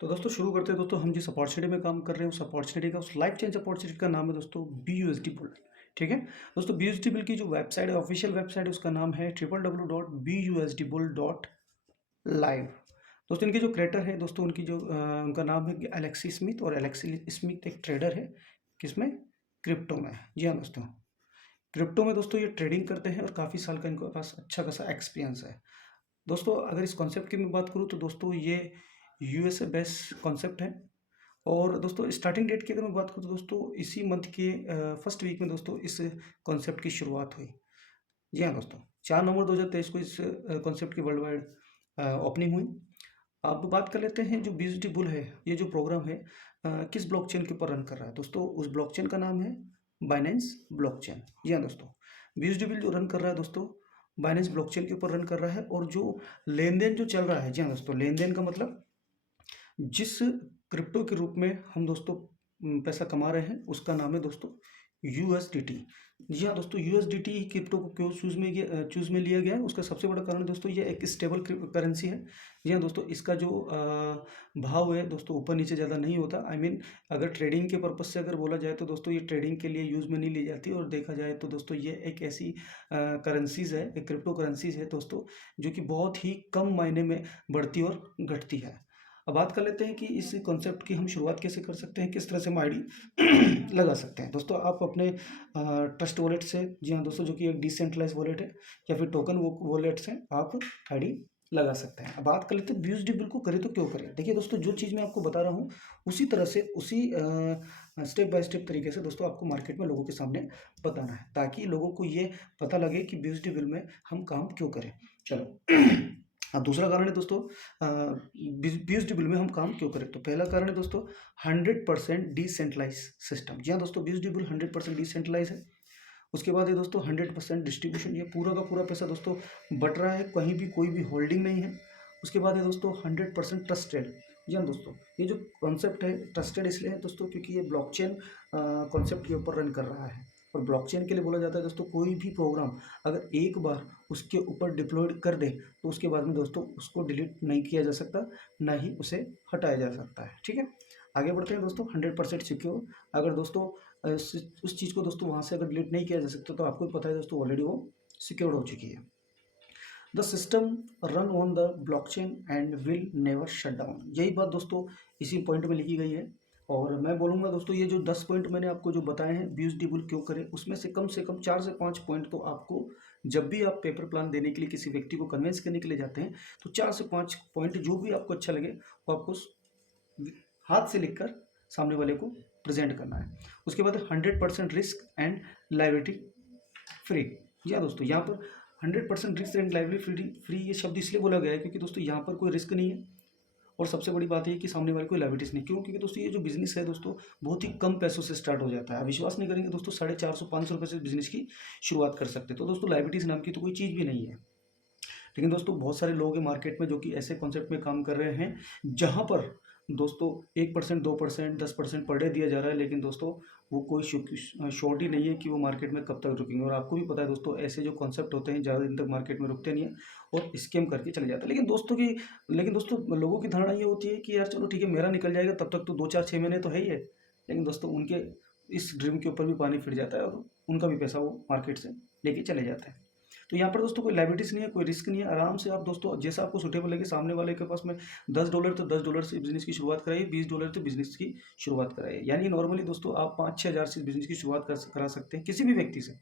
तो दोस्तों शुरू करते हैं दोस्तों। हम जिस अपॉर्चुनिटी में काम कर रहे हैं उस अपॉर्चुनिटी का, उस लाइफ चेंज अपॉर्चुनिटी का नाम है दोस्तों BUSD बुल। ठीक है दोस्तों, BUSD बुल की जो वेबसाइट है, ऑफिशियल वेबसाइट है, उसका नाम है www.busdbull.live। दोस्तों इनके जो क्रिएटर है दोस्तों, उनकी जो उनका नाम है एलेक्सी स्मिथ। और एलेक्सी स्मिथ एक ट्रेडर है, किसमें? क्रिप्टो में। जी हाँ दोस्तों, क्रिप्टो में दोस्तों ये ट्रेडिंग करते हैं और काफ़ी साल का इनके पास अच्छा खासा एक्सपीरियंस है। दोस्तों अगर इस कॉन्सेप्ट की मैं बात करूँ तो दोस्तों ये यूएसए बेस्ड कॉन्सेप्ट है। और दोस्तों स्टार्टिंग डेट की अगर मैं बात करूँ तो दोस्तों इसी मंथ के फर्स्ट वीक में दोस्तों इस कॉन्सेप्ट की शुरुआत हुई। जी हाँ दोस्तों, 4 नवंबर 2023 को इस कॉन्सेप्ट की वर्ल्ड वाइड ओपनिंग हुई। अब बात कर लेते हैं जो BUSD बुल है, ये जो प्रोग्राम है किस ब्लॉकचेन के ऊपर रन कर रहा है। दोस्तों उस ब्लॉकचेन का नाम है बाइनेंस ब्लॉकचेन। जी हाँ दोस्तों, BUSD बुल जो रन कर रहा है दोस्तों बाइनेंस ब्लॉकचेन के ऊपर रन कर रहा है। और जो लेन देन जो चल रहा है, जी हाँ दोस्तों, लेन देन का मतलब जिस क्रिप्टो के रूप में हम दोस्तों पैसा कमा रहे हैं उसका नाम है दोस्तों USDT। जी हाँ दोस्तों, USDT ही क्रिप्टो को क्यों चूज़ में लिया गया है, उसका सबसे बड़ा कारण दोस्तों ये एक स्टेबल करेंसी है। जी हाँ दोस्तों, इसका जो भाव है दोस्तों ऊपर नीचे ज़्यादा नहीं होता। आई मीन अगर ट्रेडिंग के पर्पज से अगर बोला जाए तो दोस्तों ये ट्रेडिंग के लिए यूज़ में नहीं ली जाती। और देखा जाए तो दोस्तों ये एक ऐसी करेंसीज है, एक क्रिप्टो करेंसीज है दोस्तों, जो कि बहुत ही कम मायने में बढ़ती और घटती है। अब बात कर लेते हैं कि इस कॉन्सेप्ट की हम शुरुआत कैसे कर सकते हैं, किस तरह से हम आईडी लगा सकते हैं। दोस्तों आप अपने ट्रस्ट वॉलेट से, जी हाँ दोस्तों, जो कि एक डिसेंट्रलाइज वॉलेट है या फिर टोकन वॉलेट से आप आईडी लगा सकते हैं। अब बात कर लेते हैं BUSD बिल को करें तो क्यों करें। देखिए दोस्तों, जो चीज़ मैं आपको बता रहा हूँ उसी तरह से, उसी स्टेप बाय स्टेप तरीके से दोस्तों आपको मार्केट में लोगों के सामने बताना है, ताकि लोगों को ये पता लगे कि BUSD बिल में हम काम क्यों करें। चलो अब दूसरा कारण है दोस्तों BUSD बिल में हम काम क्यों करें। तो पहला कारण है दोस्तों 100% डिसेंट्रलाइज सिस्टम। जी हाँ दोस्तों, BUSD बिल 100% डिसेंट्रलाइज है। उसके बाद है दोस्तों 100% डिस्ट्रीब्यूशन, ये पूरा का पूरा पैसा दोस्तों बट रहा है, कहीं भी कोई भी होल्डिंग नहीं है। उसके बाद है दोस्तों 100% ट्रस्टेड। जी हाँ दोस्तों, ये जो कॉन्सेप्ट है ट्रस्टेड इसलिए है दोस्तों क्योंकि ये ब्लॉकचेन कॉन्सेप्ट के ऊपर रन कर रहा है। और ब्लॉकचेन के लिए बोला जाता है दोस्तों, कोई भी प्रोग्राम अगर एक बार उसके ऊपर डिप्लॉयड कर दे तो उसके बाद में दोस्तों उसको डिलीट नहीं किया जा सकता, ना ही उसे हटाया जा सकता है। ठीक है, आगे बढ़ते हैं दोस्तों। 100% सिक्योर। अगर दोस्तों उस चीज़ को दोस्तों वहाँ से अगर डिलीट नहीं किया जा सकता तो आपको भी पता है दोस्तों ऑलरेडी वो सिक्योर्ड हो चुकी है। The system run on the blockchain and will never shut down. यही बात दोस्तों इसी पॉइंट में लिखी गई है। और मैं बोलूँगा दोस्तों, ये जो 10 पॉइंट मैंने आपको जो बताए हैं BUSD बुल क्यों करें, उसमें से कम 4 से 5 पॉइंट तो आपको, जब भी आप पेपर प्लान देने के लिए किसी व्यक्ति को कन्विंस करने के लिए जाते हैं, तो 4 से 5 पॉइंट जो भी आपको अच्छा लगे वो आपको हाथ से लिखकर सामने वाले को प्रेजेंट करना है। उसके बाद 100% रिस्क एंड लाइबिलिटी फ्री। जी हाँ दोस्तों, यहाँ पर 100% रिस्क एंड लाइबिलिटी फ्री ये शब्द इसलिए बोला गया है क्योंकि दोस्तों यहाँ पर कोई रिस्क नहीं है। और सबसे बड़ी बात ये है कि सामने वाले कोई लाइबिलिटीज नहीं। क्यों? क्योंकि दोस्तों ये जो बिजनेस है दोस्तों बहुत ही कम पैसों से स्टार्ट हो जाता है। आप विश्वास नहीं करेंगे दोस्तों, 450-500 रुपये से बिजनेस की शुरुआत कर सकते हैं। तो दोस्तों लाइबिलिटीज नाम की तो कोई चीज़ भी नहीं है। लेकिन दोस्तों बहुत सारे लोग हैं मार्केट में जो कि ऐसे कॉन्सेप्ट में काम कर रहे हैं जहाँ पर दोस्तों 1%, 2%, 10% पर डे दिया जा रहा है, लेकिन दोस्तों वो कोई श्योरिटी नहीं है कि वो मार्केट में कब तक रुकेंगे। और आपको भी पता है दोस्तों, ऐसे जो कॉन्सेप्ट होते हैं ज़्यादा दिन तक मार्केट में रुकते नहीं है और स्कैम करके चले जाते हैं। लेकिन दोस्तों लोगों की धारणा ये होती है कि यार चलो ठीक है, मेरा निकल जाएगा, तब तक तो 2, 4, 6 महीने तो है ही है। लेकिन दोस्तों उनके इस ड्रीम के ऊपर भी पानी फिर जाता है और उनका भी पैसा वो मार्केट से लेके चले जाते हैं। तो यहाँ पर दोस्तों कोई लाइबिलिटीज नहीं है, कोई रिस्क नहीं है। आराम से आप दोस्तों जैसा आपको सुटेबल लगे, सामने वाले के पास में $10 तो $10 से बिजनेस की शुरुआत कराइए, $20 से बिजनेस की शुरुआत कराइए। यानी नॉर्मली दोस्तों आप 5-6 हज़ार से बिजनेस की शुरुआत करा सकते हैं किसी भी व्यक्ति से।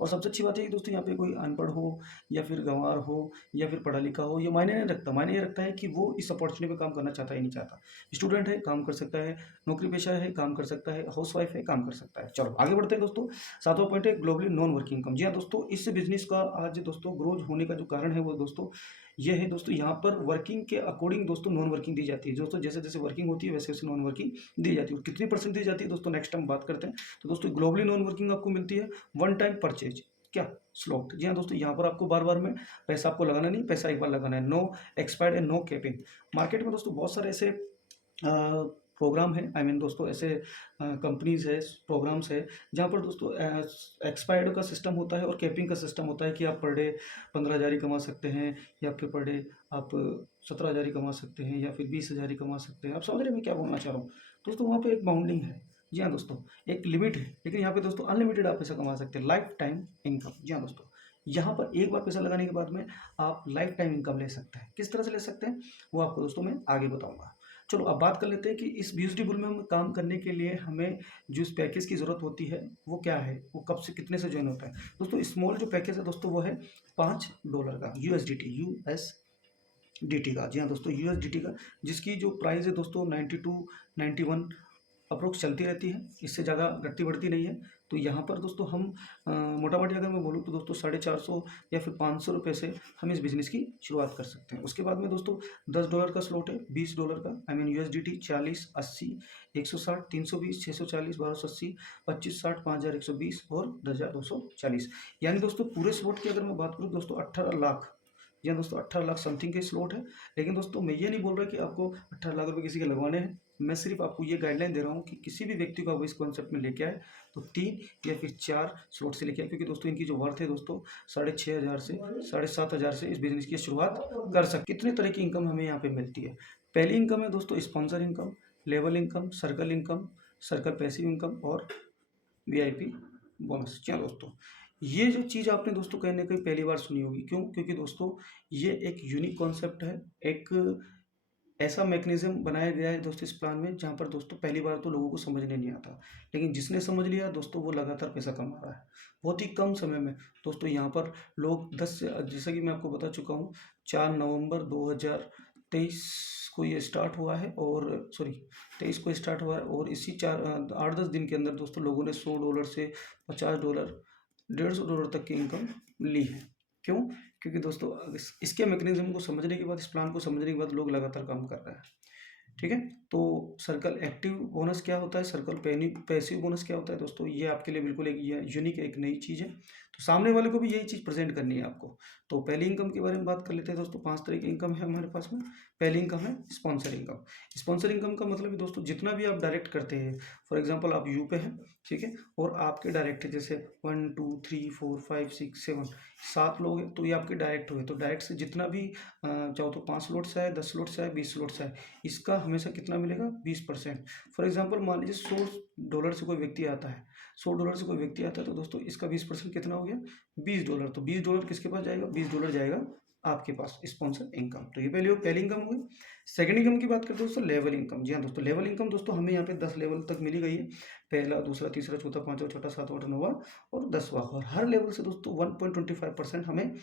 और सबसे अच्छी बात है कि दोस्तों यहाँ पे कोई अनपढ़ हो या फिर गंवार हो या फिर पढ़ा लिखा हो, ये मायने नहीं रखता। मायने ये रखता है कि वो इस अपॉर्चुनिटी पे काम करना चाहता है नहीं चाहता। स्टूडेंट है काम कर सकता है, नौकरी पेशा है काम कर सकता है, हाउस वाइफ है काम कर सकता है। चलो आगे बढ़ते हैं दोस्तों। 7वां पॉइंट है ग्लोबली नॉन वर्किंग इनकम। जी हाँ दोस्तों, इस बिजनेस का आज दोस्तों ग्रोथ होने का जो कारण है वो दोस्तों ये है दोस्तों, यहाँ पर वर्किंग के अकॉर्डिंग दोस्तों नॉन वर्किंग दी जाती है। दोस्तों जैसे जैसे वर्किंग होती है वैसे वैसे नॉन वर्किंग दी जाती है। और कितनी परसेंट दी जाती है दोस्तों नेक्स्ट टाइम बात करते हैं। तो दोस्तों ग्लोबली नॉन वर्किंग आपको मिलती है वन टाइम परचेज। क्या? स्लॉट। जी हाँ दोस्तों, यहाँ पर आपको बार बार में पैसा आपको लगाना नहीं, पैसा एक बार लगाना है। No expired and no capping. Market में दोस्तों बहुत सारे ऐसे प्रोग्राम है, आई मीन दोस्तों ऐसे कंपनीज़ है, प्रोग्राम्स है, जहाँ पर दोस्तों एक्सपायर्ड का सिस्टम होता है और कैपिंग का सिस्टम होता है कि आप पर डे 15,000 ही कमा सकते हैं, या फिर पर डे आप 17,000 ही कमा सकते हैं, या फिर 20,000 ही कमा सकते हैं। आप समझ रहे हैं मैं क्या बोलना चाह रहा हूँ दोस्तों? वहाँ पे एक बाउंडिंग है, जी हाँ दोस्तों, एक लिमिट है, लेकिन यहाँ पे दोस्तों अनलिमिटेड आप पैसा कमा सकते हैं, लाइफ टाइम इनकम। जी हाँ दोस्तों, यहाँ पर एक बार पैसा लगाने के बाद में आप लाइफ टाइम इनकम ले सकते हैं। किस तरह से ले सकते हैं वो आपको दोस्तों मैं आगे बताऊंगा। चलो अब बात कर लेते हैं कि इस BUSD बुल में हम काम करने के लिए हमें जो इस पैकेज की ज़रूरत होती है वो क्या है, वो कब से कितने से ज्वाइन होता है। दोस्तों स्मॉल जो पैकेज है दोस्तों वो है $5 का, USDT का। जी हाँ दोस्तों, USDT का, जिसकी जो प्राइस है दोस्तों 92 91 अप्रोक्स चलती रहती है, इससे ज़्यादा घटती बढ़ती नहीं है। तो यहाँ पर दोस्तों हम मोटा मोटी अगर मैं बोलूँ तो दोस्तों 450 या फिर 500 रुपये से हम इस बिज़नेस की शुरुआत कर सकते हैं। उसके बाद में दोस्तों $10 का स्लॉट है, $20 का, आई मीन USDT 40 80 160 320 640 1280 25 60 5120 और 10,240। यानी दोस्तों पूरे स्लॉट की अगर मैं बात करूँ दोस्तों 18 लाख, जी हाँ दोस्तों 18 लाख समथिंग के स्लॉट है। लेकिन दोस्तों मैं ये नहीं बोल रहा कि आपको 18 लाख रुपए किसी के लगवाने हैं, मैं सिर्फ आपको ये गाइडलाइन दे रहा हूँ कि किसी भी व्यक्ति को आप इस कॉन्सेप्ट में लेके आए तो 3 या फिर 4 स्लॉट से लेके आए, क्योंकि दोस्तों इनकी जो वर्थ है दोस्तों 6,500 से 7,500 से इस बिजनेस की शुरुआत कर सकते। कितने तरह की इनकम हमें यहाँ पे मिलती है। पहली इनकम है दोस्तों sponsor income, level income, circle passive income और VIP बोनस। क्या दोस्तों, ये जो चीज़ आपने दोस्तों कहीं ना कहीं पहली बार सुनी होगी। क्यों? क्योंकि दोस्तों ये एक यूनिक कॉन्सेप्ट है, एक ऐसा मैकेनिज्म बनाया गया है दोस्तों इस प्लान में, जहाँ पर दोस्तों पहली बार तो लोगों को समझने नहीं आता, लेकिन जिसने समझ लिया दोस्तों वो लगातार पैसा कमा रहा है बहुत ही कम समय में। दोस्तों यहाँ पर लोग 10 से, जैसा कि मैं आपको बता चुका हूँ, 4 नवंबर 2023 को ये स्टार्ट हुआ है, और सॉरी 23 को स्टार्ट हुआ है, और इसी 8-10 दिन के अंदर दोस्तों लोगों ने $100 से $50 $150 तक की इनकम ली है। क्यों? क्योंकि दोस्तों इसके मैकेनिज्म को समझने के बाद, इस प्लान को समझने के बाद लोग लगातार काम कर रहे हैं। ठीक है, तो सर्कल एक्टिव बोनस क्या होता है, सर्कल पैसिव बोनस क्या होता है दोस्तों, ये आपके लिए बिल्कुल एक यूनिक एक नई चीज़ है। तो सामने वाले को भी यही चीज़ प्रेजेंट करनी है आपको। तो पहली इनकम के बारे में बात कर लेते हैं दोस्तों। 5 तरह की इनकम है हमारे पास में। पहली इनकम है स्पॉन्सर इनकम। स्पॉन्सर इनकम का मतलब है दोस्तों जितना भी आप डायरेक्ट करते हैं, फॉर एग्जाम्पल आप यू पे हैं, ठीक है, और आपके डायरेक्ट है जैसे 1 2 3 4 5 6 7 7 लोग हैं, तो ये आपके डायरेक्ट हुए। तो डायरेक्ट से जितना भी चाहो तो 5 स्लॉट से आए, 10 स्लॉट से आए, 20 स्लॉट से आए, इसका हमेशा कितना मिलेगा, 20%। फॉर एग्जाम्पल मान लीजिए $100 से कोई व्यक्ति आता है, $100 से कोई व्यक्ति आता है, तो दोस्तों इसका 20% कितना हो गया, $20। तो $20 किसके पास जाएगा, $20 जाएगा आपके पास स्पॉन्सर इनकम। तो ये पहली इनकम हो गई। सेकंड इनकम की बात करते हैं दोस्तों, लेवल इनकम। जी हाँ दोस्तों, लेवल इनकम दोस्तों हमें यहाँ पे 10 लेवल तक मिली गई है। पहला, दूसरा, तीसरा, चौथा, पांचवा, छठा, सातवां, आठवां, नौवां और 10वां, और हर लेवल से दोस्तों 1.25% हमें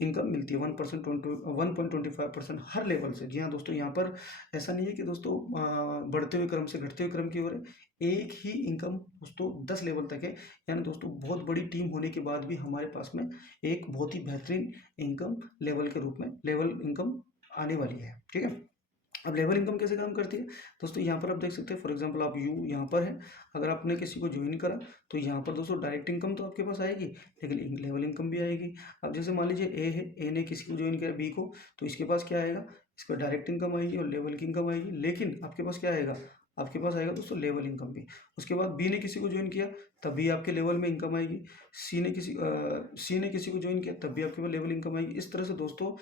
इनकम मिलती है। 1.25% हर लेवल से। जी हाँ दोस्तों, यहाँ पर ऐसा नहीं है कि दोस्तों बढ़ते हुए क्रम से घटते हुए क्रम की ओर है। एक ही इनकम दोस्तों 10 लेवल तक है। यानी दोस्तों बहुत बड़ी टीम होने के बाद भी हमारे पास में एक बहुत ही बेहतरीन इनकम लेवल के रूप में लेवल इनकम आने वाली है। ठीक है, अब लेवल इनकम कैसे काम करती है दोस्तों, यहाँ पर आप देख सकते हैं। फॉर एग्जांपल आप यहाँ पर है, अगर आपने किसी को ज्वाइन करा तो यहाँ पर दोस्तों डायरेक्ट इनकम तो आपके पास आएगी, लेकिन लेवल इनकम भी आएगी। अब जैसे मान लीजिए ए है, ए ने किसी को ज्वाइन किया बी को, तो इसके पास क्या आएगा, इसका डायरेक्ट इनकम आएगी और लेवल की इनकम आएगी। लेकिन आपके पास क्या आएगा, आपके पास आएगा दोस्तों लेवल इनकम भी। उसके बाद बी ने किसी को ज्वाइन किया तब भी आपके लेवल में इनकम आएगी। सी ने किसी को ज्वाइन किया तब भी आपके पास लेवल इनकम आएगी। इस तरह से दोस्तों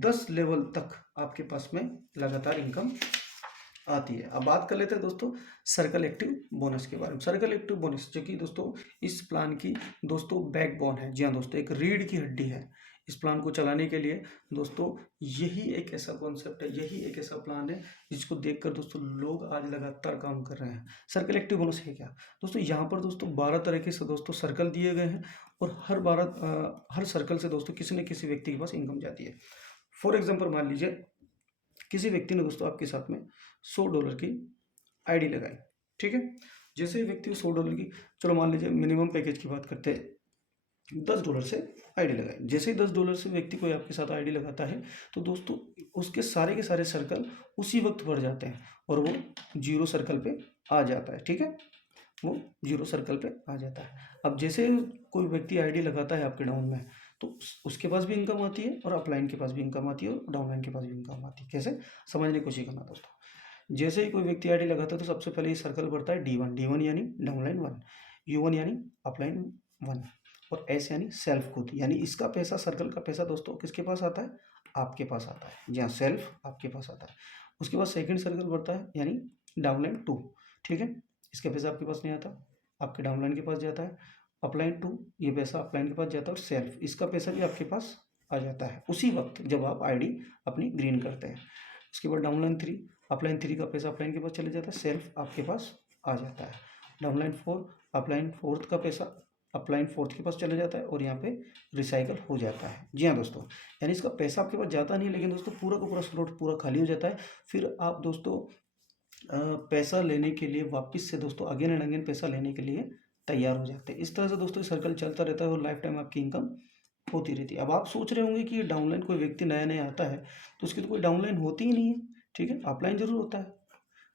10 लेवल तक आपके पास में लगातार इनकम आती है। अब बात कर लेते हैं दोस्तों सर्कल एक्टिव बोनस के बारे में। सर्कल एक्टिव बोनस जो कि दोस्तों इस प्लान की दोस्तों बैकबोन है। जी हाँ दोस्तों, एक रीढ़ की हड्डी है इस प्लान को चलाने के लिए। दोस्तों यही एक ऐसा कॉन्सेप्ट है, यही एक ऐसा प्लान है जिसको देखकर दोस्तों लोग आज लगातार काम कर रहे हैं। सर्कल एक्टिव बोनस है क्या दोस्तों, यहाँ पर दोस्तों 12 तरह के दोस्तों सर्कल दिए गए हैं, और हर सर्कल से दोस्तों किसी न किसी व्यक्ति के पास इनकम जाती है। फॉर एग्जाम्पल मान लीजिए किसी व्यक्ति ने दोस्तों आपके साथ में $100 की आईडी लगाई, ठीक है। जैसे ही व्यक्ति $100 की, चलो मान लीजिए मिनिमम पैकेज की बात करते हैं, $10 से आईडी लगाई। जैसे ही $10 से व्यक्ति कोई आपके साथ आईडी लगाता है तो दोस्तों उसके सारे के सारे सर्कल उसी वक्त भर जाते हैं और वो 0 सर्कल पे आ जाता है। ठीक है, वो 0 सर्कल पे आ जाता है। अब जैसे कोई व्यक्ति आईडी लगाता है आपके डाउन में, तो उसके पास भी इनकम आती है और अपलाइन के पास भी इनकम आती है और डाउनलाइन के पास भी इनकम आती है। कैसे, समझने की कोशिश करना दोस्तों। जैसे ही कोई व्यक्ति आईडी लगाता है तो सबसे पहले ये सर्कल बढ़ता है D1 यानी डाउनलाइन 1, U1 यानी अपलाइन 1 और S यानी सेल्फ खुद, यानी इसका पैसा, सर्कल का पैसा दोस्तों किसके पास आता है? आपके पास आता है। जी हाँ, सेल्फ आपके पास आता है। उसके बाद सेकंड सर्कल बढ़ता है यानी डाउनलाइन 2, ठीक है, इसका पैसा आपके पास नहीं आता, आपके डाउनलाइन के पास जाता है। अपलाइन 2, ये पैसा अपलाइन के पास जाता है और सेल्फ, इसका पैसा भी आपके पास आ जाता है उसी वक्त जब आप आईडी अपनी ग्रीन करते हैं। उसके बाद डाउनलाइन 3, अपलाइन 3 का पैसा अपलाइन के पास चले जाता है, सेल्फ आपके पास आ जाता है। डाउनलाइन 4, अपलाइन 4th का पैसा अपलाइन 4th के पास चले जाता है और यहाँ पे रिसाइकल हो जाता है। जी हाँ दोस्तों, यानी इसका पैसा आपके पास जाता नहीं है, लेकिन दोस्तों पूरा का पूरा स्लॉट पूरा खाली हो जाता है। फिर आप दोस्तों पैसा लेने के लिए वापस से दोस्तों अगेन एंड अगेन पैसा लेने के लिए तैयार हो जाते हैं। इस तरह से दोस्तों सर्कल चलता रहता है और लाइफ टाइम आपकी इनकम होती रहती है। अब आप सोच रहे होंगे कि डाउनलाइन कोई व्यक्ति नया नया आता है तो उसकी तो कोई डाउनलाइन होती ही नहीं है, ठीक है, अपलाइन जरूर होता है।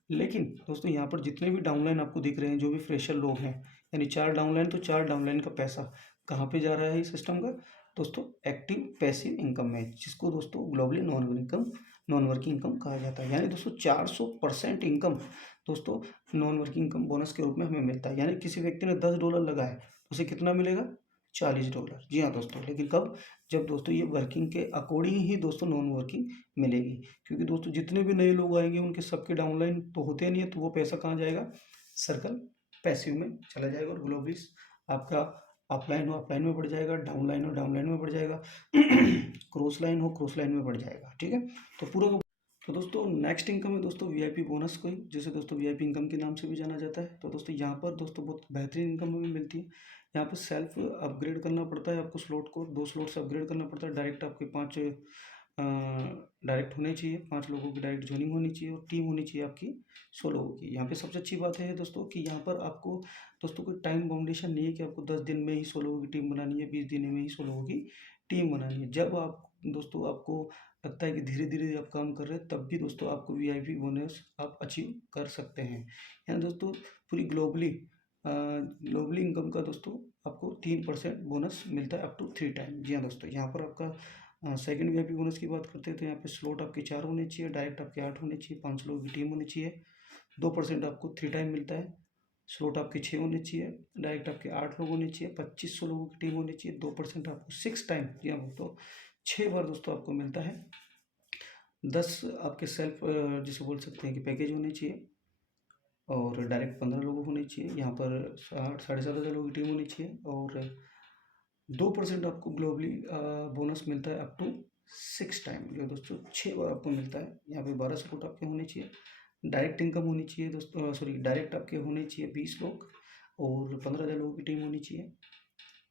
लेकिन दोस्तों यहाँ पर जितने भी डाउनलाइन आपको दिख रहे हैं, जो भी फ्रेशर लोग हैं, यानी 4 डाउनलाइन, तो 4 डाउनलाइन का पैसा कहाँ पे जा रहा है इस सिस्टम का? दोस्तों एक्टिव पैसिव इनकम में, जिसको दोस्तों ग्लोबली नॉन वर्किंग इनकम कहा जाता है। यानी दोस्तों 400% इनकम दोस्तों नॉन वर्किंग इनकम बोनस के रूप में हमें मिलता है। यानी किसी व्यक्ति ने $10 लगाए, उसे कितना मिलेगा? $40। जी हाँ दोस्तों, लेकिन कब? जब दोस्तों ये वर्किंग के अकॉर्डिंग ही दोस्तों नॉन वर्किंग मिलेगी, क्योंकि दोस्तों जितने भी नए लोग आएंगे उनके सबके डाउनलाइन तो होते नहीं है, तो वो पैसा कहाँ जाएगा? सर्कल पैसिव में चला जाएगा और ग्लोबली आपका अपलाइन हो अपलाइन में बढ़ जाएगा, डाउनलाइन हो डाउनलाइन में बढ़ जाएगा, क्रॉस लाइन हो क्रॉस लाइन में बढ़ जाएगा, ठीक है। तो पूरा तो दोस्तों नेक्स्ट इनकम है दोस्तों वीआईपी बोनस कोई, जिसे दोस्तों वीआईपी इनकम के नाम से भी जाना जाता है। तो दोस्तों यहाँ पर दोस्तों बहुत बेहतरीन इनकम हमें मिलती है। यहाँ पर सेल्फ अपग्रेड करना पड़ता है आपको, स्लॉट को 2 स्लॉट से अपग्रेड करना पड़ता है। डायरेक्ट आपके 5 डायरेक्ट होने चाहिए, 5 लोगों की डायरेक्ट ज्वाइनिंग होनी चाहिए और टीम होनी चाहिए आपकी 100 लोगों की। यहाँ पे सबसे अच्छी बात है दोस्तों कि यहाँ पर आपको दोस्तों कोई टाइम बाउंडेशन नहीं है कि आपको 10 दिन में ही 100 लोगों की टीम बनानी है, 20 दिन में ही 100 लोगों की टीम बनानी है। जब आप दोस्तों आपको लगता है कि धीरे धीरे आप काम कर रहे हैं, तब भी दोस्तों आपको वीआईपी बोनस आप अचीव कर सकते हैं। यहाँ दोस्तों पूरी ग्लोबली इनकम का दोस्तों आपको 3% बोनस मिलता है अप टू 3 टाइम। जी हाँ दोस्तों, यहाँ पर आपका सेकंड वीआईपी बोनस की बात करते हैं तो यहाँ पे स्लॉट आपके 4 होने चाहिए, डायरेक्ट आपके 8 होने चाहिए, 5 लोगों की टीम होनी चाहिए, 2% आपको 3 टाइम मिलता है। स्लॉट आपके 6 होने चाहिए, डायरेक्ट आपके 8 लोग होने चाहिए, 2500 लोगों की टीम होनी चाहिए, 2% आपको 6 टाइम, जी हाँ दोस्तों 6 बार दोस्तों आपको मिलता है। 10 आपके सेल्फ जिसे बोल सकते हैं कि पैकेज होने चाहिए और डायरेक्ट 15 लोग होने चाहिए। यहाँ पर 7,500 लोगों की टीम होनी चाहिए और 2% आपको ग्लोबली बोनस मिलता है अप टू 6 टाइम, जो दोस्तों 6 बार आपको मिलता है। यहाँ पे 12 सपोर्ट आपके होने चाहिए, डायरेक्ट इनकम होनी चाहिए दोस्तों, सॉरी डायरेक्ट आपके होने चाहिए 20 लोग और 15,000 लोगों की टीम होनी चाहिए।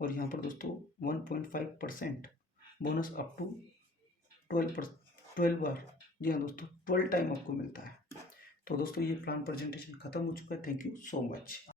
और यहाँ पर दोस्तों 1.5% बोनस अप टू 12 बार, जी हाँ दोस्तों 12 टाइम आपको मिलता है। तो दोस्तों ये प्लान प्रेजेंटेशन खत्म हो चुका है। Thank you so much.